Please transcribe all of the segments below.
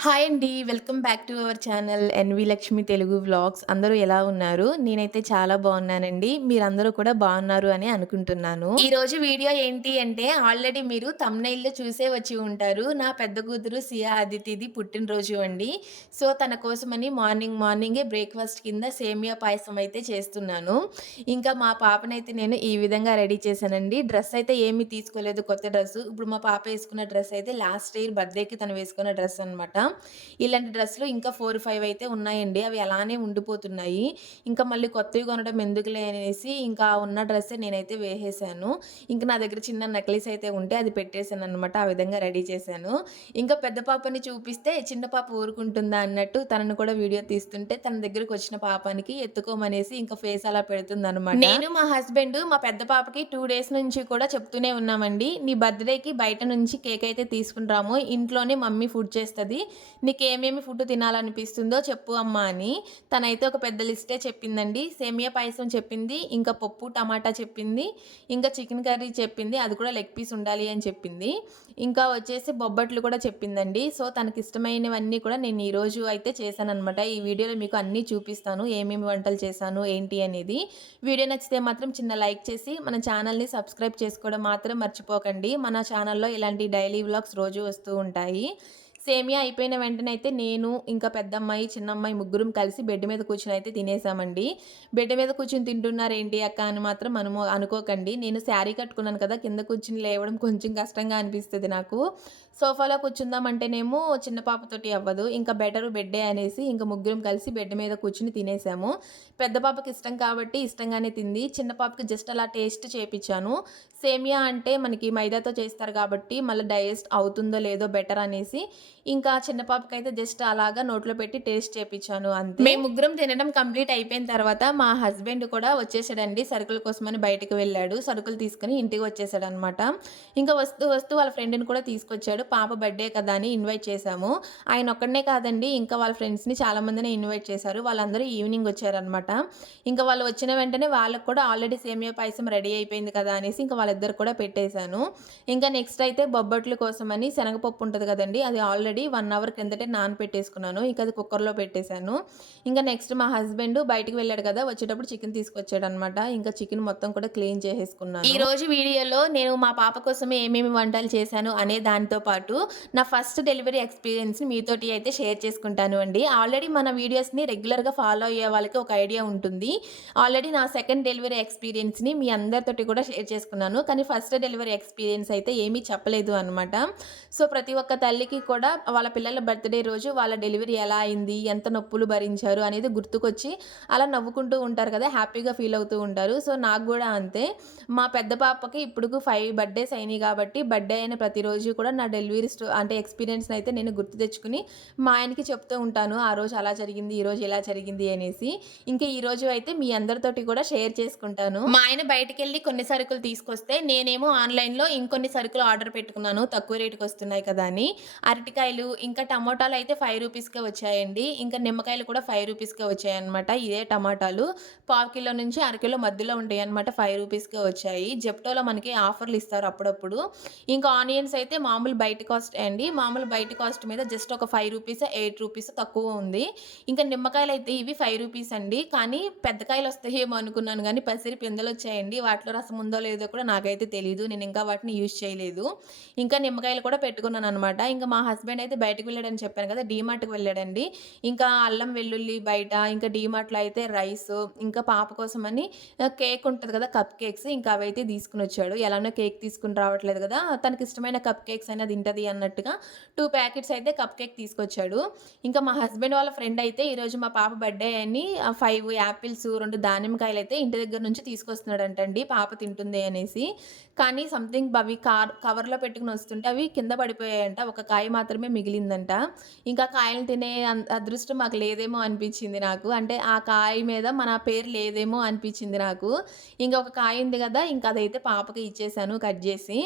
Hi అండి. Welcome back to our channel NV Lakshmi Telugu vlogs. అందరూ ఎలా ఉన్నారు? నేనైతే చాలా బాగున్నానండి. మీరందరూ కూడా బాగున్నారు అని అనుకుంటున్నాను. ఈరోజు వీడియో ఏంటి అంటే ఆల్రెడీ మీరు థంబ్‌నెయిల్‌లో చూసే వచ్చి ఉంటారు. నా పెద్ద కూతురు సియా అదితిది పుట్టినరోజు అండి. సో, తన కోసమని మార్నింగే బ్రేక్‌ఫాస్ట్ కింద సేమియా పాయసం అయితే చేస్తున్నాను. ఇంకా మా పాపనైతే నేను ఈ విధంగా రెడీ చేశానండి. డ్రెస్ అయితే ఏమీ తీసుకోలేదు కొత్త డ్రెస్సు. ఇప్పుడు మా పాప ఏసుకున్న డ్రెస్ అయితే లాస్ట్ ఇయర్ బర్త్‌డేకి తను వేసుకున్న డ్రెస్ అనమాట. ఇలాంటి డ్రెస్సులు ఇంకా 4, 5 అయితే ఉన్నాయండి. అవి అలానే ఉండిపోతున్నాయి. ఇంకా మళ్ళీ కొత్తవి కొనడం ఎందుకులే అనేసి ఇంకా ఉన్న డ్రెస్సే నేనైతే వేసేసాను. ఇంక నా దగ్గర చిన్న నెక్లెస్ అయితే ఉంటే అది పెట్టేసాననమాట. ఆ విధంగా రెడీ చేశాను. ఇంకా పెద్ద పాపని చూపిస్తే చిన్న పాప ఊరుకుంటుందా అన్నట్టు తనను కూడా వీడియో తీస్తుంటే తన దగ్గరకొచ్చిన పాపానికి ఎత్తుకోమనేసి ఇంకా ఫేస్ అలా పెడుతుందనమాట. నేను మా హస్బెండ్ మా పెద్ద పాపకి 2 డేస్ నుంచి కూడా చెప్తూనే ఉన్నామండి. నీ బర్త్‌డేకి బయట నుంచి కేక్ అయితే తీసుకొని రాము. ఇంట్లోనే మమ్మీ ఫుడ్ చేస్తది. నీకేమేమి ఫుడ్ తినాలనిపిస్తుందో చెప్పు అమ్మా అని. తనైతే ఒక పెద్ద లిస్టే చెప్పిందండి. సేమియా పాయసం చెప్పింది, ఇంకా పప్పు, టమాటా చెప్పింది, ఇంకా చికెన్ కర్రీ చెప్పింది. అది కూడా లెగ్ పీస్ ఉండాలి అని చెప్పింది. ఇంకా వచ్చేసి బొబ్బట్లు కూడా చెప్పిందండి. సో, తనకిష్టమైనవన్నీ కూడా నేను ఈరోజు అయితే చేశాననమాట. ఈ వీడియోలో మీకు అన్నీ చూపిస్తాను. ఏమేమి వంటలు చేశాను, ఏంటి అనేది. వీడియో నచ్చితే మాత్రం చిన్న లైక్ చేసి మన ఛానల్‌ని సబ్స్క్రైబ్ చేసుకోవడం మాత్రం మర్చిపోకండి. మన ఛానల్‌లో ఇలాంటి డైలీ వ్లాగ్స్ రోజు వస్తూ ఉంటాయి. సేమియా అయిపోయిన వెంటనే అయితే నేను, ఇంకా పెద్దమ్మాయి, చిన్నమ్మాయి ముగ్గురం కలిసి బెడ్ మీద కూర్చొని అయితే తినేసామండి. బెడ్ మీద కూర్చొని తింటున్నారేంటి అక్క అని మాత్రం అనుకోకండి. నేను శారీ కట్టుకున్నాను కదా! కింద కూర్చొని లేవడం కొంచెం కష్టంగా అనిపిస్తది నాకు. సోఫాలో కూర్చుందామంటేనేమో చిన్న పాపతోటి అవ్వదు. ఇంకా బెటరు బెడ్డే అనేసి ఇంక ముగ్గురం కలిసి బెడ్ మీద కూర్చొని తినేసాము. పెద్ద పాపకి ఇష్టం కాబట్టి ఇష్టంగానే తింది. చిన్న పాపకి జస్ట్ అలా టేస్ట్ చేపిచ్చాను. సేమియా అంటే మనకి మైదాతో చేస్తారు కాబట్టి మళ్ళీ డైజెస్ట్ అవుతుందో లేదో బెటర్ అనేసి ఇంకా చిన్న పాపకైతే జస్ట్ అలాగా నోట్లో పెట్టి టేస్ట్ చేపిచ్చాను అంతే. మేము ముగ్గురం తినడం కంప్లీట్ అయిపోయిన తర్వాత మా హస్బెండ్ కూడా వచ్చేసాడండి. సరుకుల కోసమని బయటకి వెళ్ళాడు. సరుకులు తీసుకొని ఇంటికి వచ్చేసాడనమాట. ఇంకా వస్తూ వాళ్ళ ఫ్రెండ్‌ని కూడా తీసుకొచ్చాడు. పాప బర్త్‌డే కదా అని ఇన్వైట్ చేశాము. ఆయన ఒక్కడినే కాదండి, ఇంకా వాళ్ళ ఫ్రెండ్స్‌ని చాలా మందిని ఇన్వైట్ చేశారు. వాళ్ళందరూ ఈవినింగ్ వచ్చారనమాట. ఇంకా వాళ్ళు వచ్చిన వెంటనే వాళ్ళకి కూడా ఆల్రెడీ సేమియా పాయసం రెడీ అయిపోయింది కదా అనేసి ఇంకా వాళ్ళిద్దరికి కూడా పెట్టేశాను. ఇంకా నెక్స్ట్ అయితే బొబ్బట్ల కోసమని శనగపప్పు ఉంటది కదండీ! అది ఆల్రెడీ 1 అవర్ కిందటే నానపెట్టేసుకున్నాను. ఇక అది కుక్కర్‌లో పెట్టేశాను. ఇంకా నెక్స్ట్ మా హస్బెండ్ బయటికి వెళ్ళాడు కదా! వచ్చేటప్పుడు చికెన్ తీసుకొచ్చాడనమాట. ఇంకా చికెన్ మొత్తం కూడా క్లీన్ చేసేసుకున్నాను. ఈరోజు వీడియోలో నేను మా పాప కోసమే ఏమేమి వంటలు చేశాను అనే దానితో పాటు నా ఫస్ట్ డెలివరీ ఎక్స్‌పీరియన్స్‌ని మీతోటి అయితే షేర్ చేసుకుంటాను అండి. ఆల్రెడీ మన వీడియోస్‌ని రెగ్యులర్‌గా ఫాలో అయ్యే వాళ్ళకి ఒక ఐడియా ఉంటుంది. ఆల్రెడీ నా సెకండ్ డెలివరీ ఎక్స్‌పీరియన్స్‌ని మీ అందరితోటి కూడా షేర్ చేసుకున్నాను. కానీ ఫస్ట్ డెలివరీ ఎక్స్‌పీరియన్స్ అయితే ఏమీ చెప్పలేదు అనమాట. సో, ప్రతి ఒక్క తల్లికి కూడా వాళ్ళ పిల్లల బర్త్‌డే రోజు వాళ్ళ డెలివరీ ఎలా అయింది? ఎంత నొప్పులు భరించారు? అనేది గుర్తుకొచ్చి అలా నవ్వుకుంటూ ఉంటారు కదా! హ్యాపీగా ఫీల్ అవుతూ ఉంటారు. సో, నాకు గూడా అంతే. మా పెద్ద పాపకి ఇప్పటికి 5 బర్త్‌డేస్ అయినాయి కాబట్టి బర్త్‌డే అయిన ప్రతిరోజు కూడా నా డెలివరీ అంటే ఎక్స్‌పీరియన్స్‌ని అయితే నేను గుర్తు తెచ్చుకొని మా ఆయనకి చెప్తూ ఉంటాను. ఆ రోజు అలా జరిగింది, ఈ రోజు ఇలా జరిగింది అనేసి. ఇంకా ఈరోజు అయితే మీ అందరితోటి కూడా షేర్ చేసుకుంటాను. మా ఆయన బయటికెళ్ళి కొన్ని సరుకులు తీసుకొస్తే, నేనేమో ఆన్‌లైన్‌లో ఇంకొన్ని సరుకులు ఆర్డర్ పెట్టుకున్నాను. తక్కువ రేటుకొస్తున్నాయి కదా అని. అరటికాయలు, ఇంకా టమోటాలయితే రూ. 5కే వచ్చాయండి. ఇంకా నిమ్మకాయలు కూడా రూ. 5కే వచ్చాయన్నమాట. ఇదే టమాటాలు. పావు కిలో నుంచి అరకిలో మధ్యలో ఉంటాయన్నమాట. రూ. 5కే వచ్చాయి. జెప్టోలో మనకి ఆఫర్‌లు ఇస్తారు అప్పుడప్పుడు. ఇంకా ఆనియన్స్ అయితే మామూలు బయట కాస్టే అండి. మామూలు బయట కాస్ట్ మీద జస్ట్ ఒక రూ. 5, రూ. 8 తక్కువ ఉంది. ఇంకా నిమ్మకాయలైతే ఇవి రూ. 5 అండి. కానీ పెద్ద కాయలొస్తాయేమో అనుకున్నాను గానీ, పసిరి పిందెలొచ్చాయండి. వాటిలో రసం ఉందో లేదో కూడా నాకైతే తెలీదు. నేనింకా వాటిని యూజ్ చేయలేదు. ఇంకా నిమ్మకాయలు కూడా పెట్టుకున్నాననమాట. ఇంకా మా హస్బెండ్ అయితే బయటికి వెళ్ళాడని చెప్పాను కదా! డీమార్ట్‌కి వెళ్ళాడండి. ఇంకా అల్లం, వెల్లుల్లి బయట, ఇంకా డీమార్ట్‌లో అయితే రైసు, ఇంకా పాప కోసమని కేక్ ఉంటది కదా! కప్ కేక్స్ ఇంకా అవైతే తీసుకొనొచ్చాడు. ఎలానో కేక్ తీసుకొని రావట్లేదు కదా! తనకిష్టమైన కప్ కేక్స్ అయినా తింటది అన్నట్టుగా 2 ప్యాకెట్స్ అయితే కప్ కేక్ తీసుకొచ్చాడు. ఇంకా మా హస్బెండ్ వాళ్ళ ఫ్రెండ్ అయితే ఈరోజు మా పాప బర్త్‌డే అని 5 యాపిల్స్, 2 దానిమ్మకాయలైతే ఇంటి దగ్గర నుంచి తీసుకొస్తున్నాడంటండి పాప తింటుంది అనేసి. కానీ సంథింగ్ అవి కవర్‌లో పెట్టుకొని వస్తుంటే అవి కింద పడిపోయాయంట. ఒక కాయ మాత్రమే మిగిలిందంట. ఇంకా కాయలు తినే అదృష్టం మాకు లేదేమో అనిపించింది నాకు. అంటే ఆ కాయ మీద మన పేరు లేదేమో అనిపించింది నాకు. ఇంక ఒక కాయ ఉంది గదా! ఇంక అదైతే పాపకి ఇచ్చేసాను కట్ జేసి.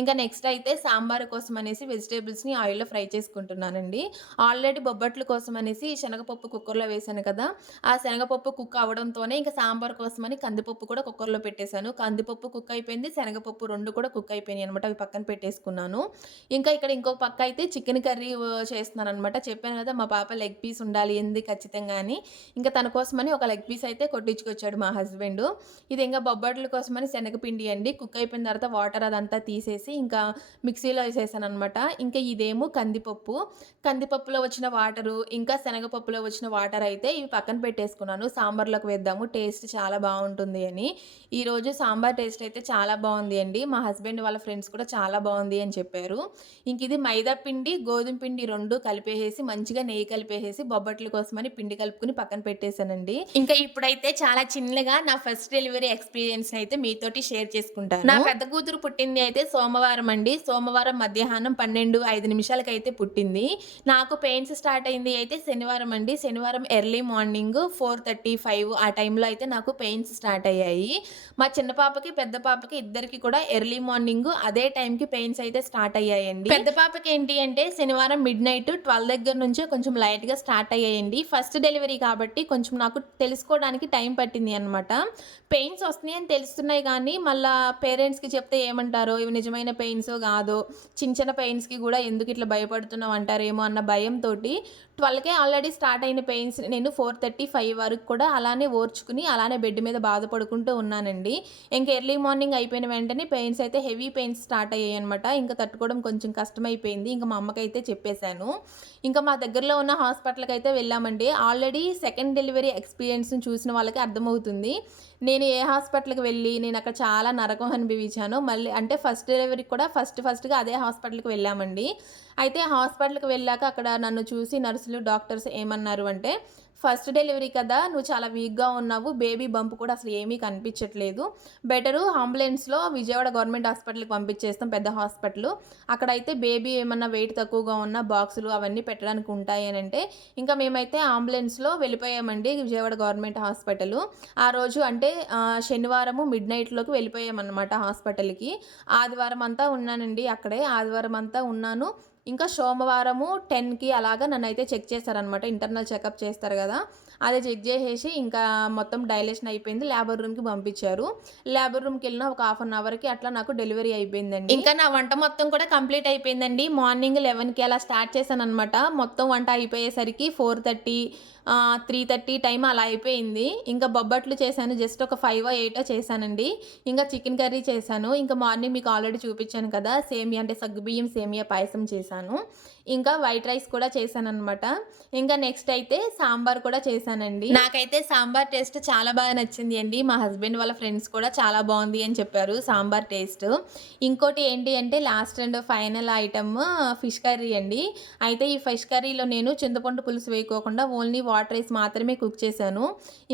ఇంకా నెక్స్ట్ అయితే సాంబారు కోసం అనేసి వెజిటబుల్స్‌ని ఆయిల్‌లో ఫ్రై చేసుకుంటున్నానండి. ఆల్రెడీ బొబ్బట్ల కోసం అనేసి శనగపప్పు కుక్కర్‌లో వేశాను కదా! ఆ శనగపప్పు కుక్ అవ్వడంతోనే ఇంక సాంబార్ కోసమని కందిపప్పు కూడా కుక్కర్‌లో పెట్టేసాను. కందిపప్పు కుక్ అయిపోయింది. శనగపప్పు కందిపప్పు 2 కూడా కుక్ అయిపోయినాయనమాట. అవి పక్కన పెట్టేసుకున్నాను. ఇంకా ఇక్కడ ఇంకొక పక్క అయితే చికెన్ కర్రీ చేస్తున్నాననమాట. చెప్పాను కదా! మా పాప లెగ్ పీస్ ఉండాలి ఖచ్చితంగా అని. ఇంకా తన కోసమని ఒక లెగ్ పీస్ అయితే కొట్టించుకొచ్చాడు మా హస్బెండు. ఇది ఇంకా బొబ్బట్ల కోసమని శనగపిండి అండి. కుక్ అయిపోయిన తర్వాత వాటర్ అదంతా తీసేసి ఇంకా మిక్సీలో ఏసేసాననమాట. ఇంకా ఇదేమో కందిపప్పు. కందిపప్పులో వచ్చిన వాటరు, ఇంకా శనగపప్పులో వచ్చిన వాటర్ అయితే ఇవి పక్కన పెట్టేసుకున్నాను. సాంబార్‌లోకి వేద్దాము టేస్ట్ చాలా బావుంటుంది అని. ఈరోజు సాంబార్ టేస్ట్ అయితే చాలా బావుంది అండి. మా హస్బెండ్ వాళ్ళ ఫ్రెండ్స్ కూడా చాలా బావుంది అని చెప్పారు. ఇంక ఇది మైదా పిండి, గోధుమ పిండి 2 కలిపేసేసి మంచిగా నెయ్యి కలిపేసేసి బొబ్బట్ల కోసమని పిండి కలుపుకొని పక్కన పెట్టేసానండి. ఇంకా ఇప్పుడైతే చాలా చిన్నగా నా ఫస్ట్ డెలివరీ ఎక్స్‌పీరియన్స్‌ని అయితే మీతోటి షేర్ చేసుకుంటాను. నా పెద్ద కూతురు పుట్టింది అయితే సోమవారం అండి. సోమవారం మధ్యాహ్నం 12:05 నిమిషాలకైతే పుట్టింది. నాకు పెయిన్స్ స్టార్ట్ అయింది అయితే శనివారం అండి. శనివారం ఎర్లీ మార్నింగ్ 4:35 ఆ టైంలో అయితే నాకు పెయిన్స్ స్టార్ట్ అయ్యాయి. మా చిన్న పాపకి, పెద్ద పాపకి ఇద్దరికి కూడా ఎర్లీ మార్నింగ్ అదే టైంకి పెయిన్స్ అయితే స్టార్ట్ అయ్యాయండి. పెద్ద పాపకి ఏంటి అంటే శనివారం మిడ్‌నైట్ 12 దగ్గర నుంచే కొంచెం లైట్‌గా స్టార్ట్ అయ్యాయండి. ఫస్ట్ డెలివరీ కాబట్టి కొంచెం నాకు తెలుసుకోవడానికి టైం పట్టింది అన్నమాట. పెయిన్స్ వస్తున్నాయని తెలుస్తున్నాయి గానీ, మళ్ళా పేరెంట్స్‌కి చెప్తే ఏమంటారో, ఇవి నిజమైన పెయిన్సో గాదో, చిన్న చిన్న పెయిన్స్‌కి గూడా ఎందుకిట్లా భయపడుతున్నావు అంటారేమో అన్న భయంతోటి 12కే ఆల్రెడీ స్టార్ట్ అయిన పెయిన్స్ నేను 4:35 వరకు కూడా అలానే ఓర్చుకుని, అలానే బెడ్ మీద బాధపడుకుంటూ ఉన్నానండి. ఇంక ఎర్లీ మార్నింగ్ అయిపోయిన వెంటనే పెయిన్స్ అయితే హెవీ పెయిన్స్ స్టార్ట్ అయ్యాయన్నమాట. ఇంక తట్టుకోవడం కొంచెం కష్టమైపోయింది. ఇంక మా అమ్మకైతే చెప్పేసాను. ఇంకా మా దగ్గరలో ఉన్న హాస్పిటల్‌కైతే వెళ్ళామండి. ఆల్రెడీ సెకండ్ డెలివరీ ఎక్స్‌పీరియన్స్‌ని చూసిన వాళ్ళకి అర్థమవుతుంది. నేను ఏ హాస్పిటల్‌కి వెళ్ళి నేనక్కడ చాలా నరకం అనుభవించానో. మళ్ళీ అంటే ఫస్ట్ డెలివరీకి కూడా ఫస్ట్‌గా అదే హాస్పిటల్‌కి వెళ్ళామండి. అయితే హాస్పిటల్‌కి వెళ్ళాక అక్కడ నన్ను చూసి నర్సులు, డాక్టర్స్ ఏమన్నారు అంటే, "ఫస్ట్ డెలివరీ కదా! నువ్వు చాలా వీక్‌గా ఉన్నావు. బేబీ బంప్ కూడా అసలు ఏమీ కనిపించట్లేదు. బెటరు అంబులెన్స్‌లో విజయవాడ గవర్నమెంట్ హాస్పిటల్‌కి పంపించేస్తాం పెద్ద హాస్పిటలు. అక్కడైతే బేబీ ఏమన్నా వెయిట్ తక్కువగా ఉన్నా బాక్సులు అవన్నీ పెట్టడానికి ఉంటాయి" అనంటే, ఇంకా మేమైతే అంబులెన్స్‌లో వెళ్ళిపోయామండి విజయవాడ గవర్నమెంట్ హాస్పిటలు. ఆ రోజు అంటే శనివారము మిడ్‌నైట్‌లోకి వెళ్ళిపోయామన్నమాట హాస్పిటల్‌కి. ఆదివారం అంతా ఉన్నానండి అక్కడే. ఆదివారం అంతా ఉన్నాను. ఇంకా సోమవారము 10కి అలాగా నన్నైతే చెక్ చేశారనమాట. ఇంటర్నల్ చెకప్ చేస్తారు గదా! అది చెక్ జేసేసి ఇంకా మొత్తం డైలేషన్ అయిపోయింది. లేబర్ రూమ్‌కి పంపించారు. లేబర్ రూమ్‌కెళ్ళిన ఒక హాఫ్ అన్ అవర్‌కి అట్లా నాకు డెలివరీ అయిపోయిందండి. ఇంకా నా వంట మొత్తం కూడా కంప్లీట్ అయిపోయిందండి. మార్నింగ్ 11కి అలా స్టార్ట్ చేశాననమాట. మొత్తం వంట అయిపోయేసరికి 4:30 3:30 టైం అలా అయిపోయింది. ఇంకా బొబ్బట్లు చేశాను. జస్ట్ ఒక 5 ఎయిటో చేశానండి. ఇంకా చికెన్ కర్రీ చేశాను. ఇంకా మార్నింగ్ మీకు ఆల్రెడీ చూపించాను కదా! సేమియా అంటే సగ్గుబియ్యం సేమియా పాయసం చేశాను. ఇంకా వైట్ రైస్ కూడా చేశాననమాట. ఇంకా నెక్స్ట్ అయితే సాంబార్ కూడా చేశానండి. నాకైతే సాంబార్ టేస్ట్ చాలా బాగా నచ్చింది అండి. మా హస్బెండ్ వాళ్ళ ఫ్రెండ్స్ కూడా చాలా బావుంది అని చెప్పారు సాంబార్ టేస్ట్. ఇంకోటి ఏంటి అంటే last and final item fish curry అండి. అయితే ఈ ఫిష్ కర్రీలో నేను చింతపండు పులుసు వేయకోకుండా ఓన్లీ వాటర్ రైస్ మాత్రమే కుక్ చేశాను.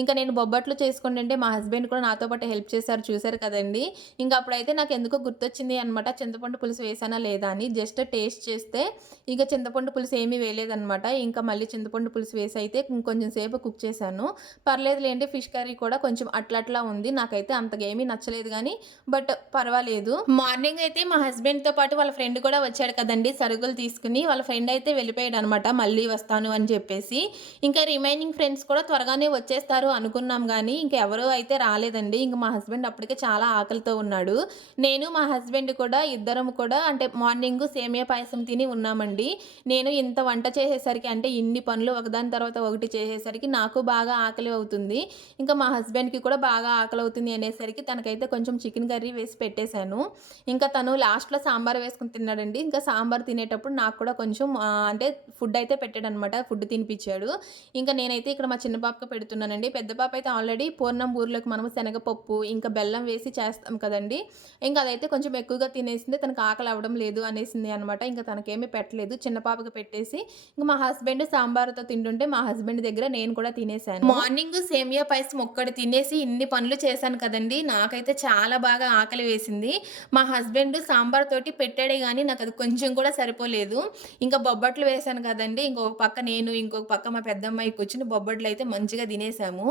ఇంకా నేను బొబ్బట్లు చేసుకుంటుంటే మా హస్బెండ్ కూడా నాతో పాటు హెల్ప్ చేశారు చూసారు కదండీ! ఇంక అప్పుడైతే నాకెందుకో గుర్తొచ్చింది అనమాట చింతపండు పులుసు వేశానా లేదా అని. జస్ట్ టేస్ట్ చేస్తే ఇక చింతపండు పులుసు ఏమీ వేయలేదనమాట. ఇంకా మళ్ళీ చింతపండు పులుసు వేసి అయితే ఇంకొంచెం సేపు కుక్ చేశాను. పర్లేదులెండి ఫిష్ కర్రీ కూడా కొంచెం అట్లా ఉంది. నాకైతే అంతగా ఏమీ నచ్చలేదు గానీ బట్ పర్వాలేదు. మార్నింగ్ అయితే మా హస్బెండ్‌తో పాటు వాళ్ళ ఫ్రెండ్ కూడా వచ్చాడు కదండీ! సరుకులు తీసుకొని. వాళ్ళ ఫ్రెండ్ అయితే వెళ్ళిపోయాడనమాట మళ్ళీ వస్తాను అని చెప్పేసి. ఇంకా రిమైనింగ్ ఫ్రెండ్స్ కూడా త్వరగానే వచ్చేస్తారు అనుకున్నాం గానీ, ఇంక ఎవరు అయితే రాలేదండి. ఇంక మా హస్బెండ్ అప్పటికే చాలా ఆకలితో ఉన్నాడు. నేను మా హస్బెండ్ కూడా ఇద్దరం కూడా అంటే మార్నింగ్ సేమియా పాయసం తిని ఉన్నామండి. నేను ఇంత వంట చేసేసరికి అంటే ఇన్ని పనులు ఒకదాని తర్వాత ఒకటి చేసేసరికి నాకు బాగా ఆకలి అవుతుంది. ఇంకా మా హస్బెండ్‌కి కూడా బాగా ఆకలవుతుంది అనేసరికి తనకైతే కొంచెం చికెన్ కర్రీ వేసి పెట్టేశాను. ఇంకా తను లాస్ట్‌లో సాంబార్ వేసుకొని తిన్నాడండి. ఇంకా సాంబార్ తినేటప్పుడు నాకు కూడా కొంచెం అంటే ఫుడ్ అయితే పెట్టాడనమాట. ఫుడ్ తినిపిచ్చాడు. ఇంకా నేనైతే ఇక్కడ మా చిన్న పాపకి పెడుతున్నానండి. పెద్ద పాప అయితే ఆల్రెడీ పూర్ణం బూరెలోకి మనం శనగపప్పు, ఇంకా బెల్లం వేసి చేస్తాం కదండీ! ఇంక అదైతే కొంచెం ఎక్కువగా తినేసింది. తనకు ఆకలి అవ్వడం లేదు అనేసింది అనమాట. ఇంక తనకేమీ పెట్టలేదు. చిన్న పాపకి పెట్టేసి ఇంక మా హస్బెండ్ సాంబార్‌తో తింటుంటే మా హస్బెండ్ దగ్గర నేను కూడా తినేసాను. మార్నింగ్ సేమియా పాయసం ఒక్కటి తినేసి ఇన్ని పనులు చేశాను కదండీ! నాకైతే చాలా బాగా ఆకలి వేసింది. మా హస్బెండ్ సాంబార్ తోటి పెట్టాడే గానీ నాకది కొంచెం కూడా సరిపోలేదు. ఇంకా బొబ్బట్లు వేశాను కదండీ! ఇంకొక పక్క నేను, ఇంకొక పక్క మా పెద్దమ్మాయి కూర్చొని బొబ్బట్లయితే మంచిగా తినేసాము.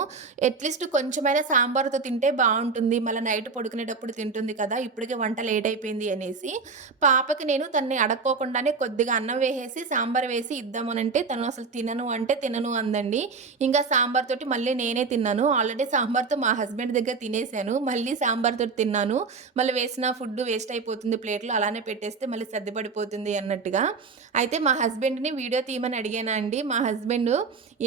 అట్‌లీస్ట్ కొంచెమైనా సాంబార్‌తో తింటే బావుంటుంది. మళ్ళా నైట్ పడుకునేటప్పుడు తింటుంది కదా! ఇప్పటికే వంట లేట్ అయిపోయింది అనేసి, పాపకి నేను తనని అడక్కోకుండానే రాగానే కొద్దిగా అన్నం వేసేసి, సాంబార్ వేసి ఇద్దామనంటే తను అసలు తినను అంటే తినను అందండి. ఇంకా సాంబార్ తోటి మళ్ళీ నేనే తిన్నాను. ఆల్రెడీ సాంబార్‌తో మా హస్బెండ్ దగ్గర తినేసాను. మళ్ళీ సాంబార్ తోటి తిన్నాను. మళ్ళీ వేసిన ఫుడ్ వేస్ట్ అయిపోతుంది ప్లేట్‌లో అలానే పెట్టేస్తే మళ్ళీ సద్దిపడిపోతుంది అన్నట్టుగా. అయితే మా హస్బెండ్‌ని వీడియో తీయమని అడిగానా అండి. మా హస్బెండ్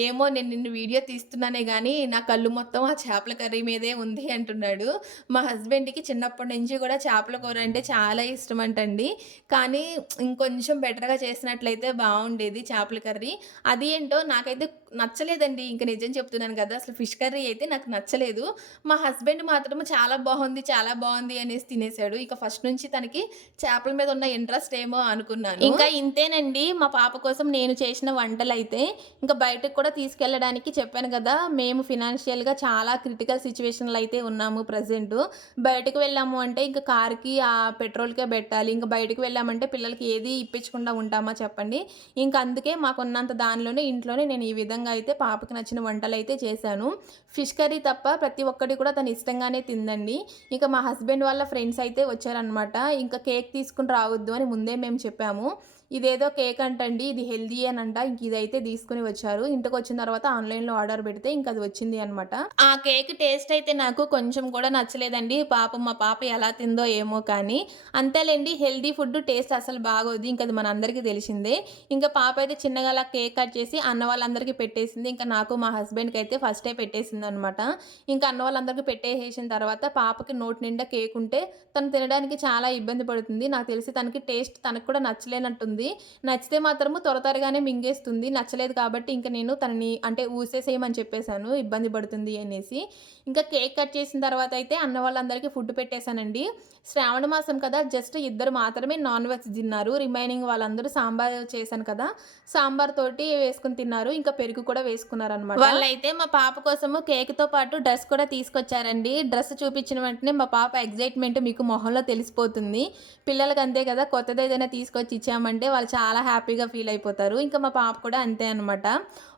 "ఏమో నేను నిన్ను వీడియో తీస్తున్నానే గానీ నా కళ్ళు మొత్తం ఆ చేపల కర్రీ మీదే ఉంది" అంటున్నాడు. మా హస్బెండ్‌కి చిన్నప్పటి నుంచి కూడా చేపల కూర అంటే చాలా ఇష్టమంటండి. కానీ ఇంకొంచెం బెటర్‌గా చేసినట్లయితే బావుండేది చేపల కర్రీ. అది ఏంటో నాకైతే నచ్చలేదండి. ఇంక నిజం చెప్తున్నాను గదా! అసలు ఫిష్ కర్రీ అయితే నాకు నచ్చలేదు. మా హస్బెండ్ మాత్రం చాలా బావుంది, చాలా బావుంది అనేసి తినేసాడు. ఇక ఫస్ట్ నుంచి తనకి చేపల మీద ఉన్న ఇంట్రెస్ట్ ఏమో అనుకున్నాను. ఇంకా ఇంతేనండి మా పాప కోసం నేను చేసిన వంటలైతే. ఇంకా బయటకి కూడా తీసుకెళ్ళడానికి చెప్పాను గదా! మేము ఫినాన్షియల్‌గా చాలా క్రిటికల్ సిట్యుయేషన్‌లో అయితే ఉన్నాము ప్రెజెంటు. బయటకి వెళ్ళాము అంటే ఇంక కార్‌కి పెట్రోల్‌కే బెట్టాలి. ఇంక బయటకి వెళ్ళామంటే పిల్లలకి ఏది ఇప్పించకుండా ఉంటామా చెప్పండి. ఇంక అందుకే మాకున్నంత దానిలోనే ఇంట్లోనే నేను ఈ విధంగా అయితే పాపకి నచ్చిన వంటలైతే చేశాను. ఫిష్ కర్రీ తప్ప ప్రతి ఒక్కటి కూడా తను ఇష్టంగానే తిందండి. ఇక మా హస్బెండ్ వాళ్ళ ఫ్రెండ్స్ అయితే వచ్చారనమాట. ఇంకా కేక్ తీసుకొని రావద్దు అని ముందే మేము చెప్పాము. ఇదేదో కేక్ అంటండి. ఇది హెల్తీ అనంట. ఇంక ఇదైతే తీసుకొని వచ్చారు. ఇంటికొచ్చిన తర్వాత ఆన్‌లైన్‌లో ఆర్డర్ పెడితే ఇంక అది వచ్చింది అనమాట. ఆ కేక్ టేస్ట్ అయితే నాకు కొంచెం కూడా నచ్చలేదండి. పాపం మా పాప ఎలా తిందో ఏమో కానీ. అంతేలెండి హెల్తీ ఫుడ్ టేస్ట్ అసలు బాగోదు. ఇంక అది మనందరికీ తెలిసిందే. ఇంక పాప అయితే చిన్నగా అలా కేక్ కట్ చేసి అన్న వాళ్ళందరికీ పెట్టేసింది. ఇంక నాకు మా హస్బెండ్‌కైతే ఫస్టే పెట్టేసిందనమాట. ఇంక అన్న వాళ్ళందరికీ పెట్టేసేసిన తర్వాత పాపకి నోటి నిండా కేక్ ఉంటే తను తినడానికి చాలా ఇబ్బంది పడుతుంది. నాకు తెలిసి తనకి టేస్ట్ తనకు కూడా నచ్చలేనట్టుంది. నచ్చితే మాత్రము త్వరగానే మింగేస్తుంది. నచ్చలేదు కాబట్టి ఇంక నేను తనని అంటే ఊసేసేయమని చెప్పేసాను. ఇబ్బంది పడుతుంది అనేసి. ఇంకా కేక్ కట్ చేసిన తర్వాత అయితే అన్న వాళ్ళందరికీ ఫుడ్ పెట్టేసానండి. శ్రావణ మాసం కదా! జస్ట్ ఇద్దరు మాత్రమే నాన్ వెజ్ తిన్నారు. రిమైనింగ్ వాళ్ళందరూ సాంబార్ చేశాను కదా! సాంబార్ తోటి వేసుకొని తిన్నారు. ఇంకా పెరుగు కూడా వేసుకున్నారనమాట. వాళ్ళైతే మా పాప కోసము కేక్‌తో పాటు డ్రెస్ కూడా తీసుకొచ్చారండి. డ్రెస్ చూపించిన వెంటనే మా పాప ఎక్సైట్‌మెంట్ మీకు మొహంలో తెలిసిపోతుంది. పిల్లలకి అంతే కదా! కొత్తదేదైనా తీసుకొచ్చి ఇచ్చామంటే వాళ్ళు చాలా హ్యాపీగా ఫీల్ అయిపోతారు. ఇంకా మా పాప కూడా అంతే అనమాట.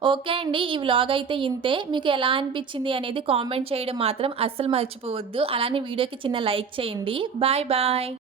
ఓకే అండి. ఈ వ్లాగ్ అయితే ఇంతే. మీకు ఎలా అనిపించింది అనేది కామెంట్ చేయడం మాత్రం అస్సలు మర్చిపోవద్దు. అలానే వీడియోకి చిన్న లైక్ చేయండి. Bye bye.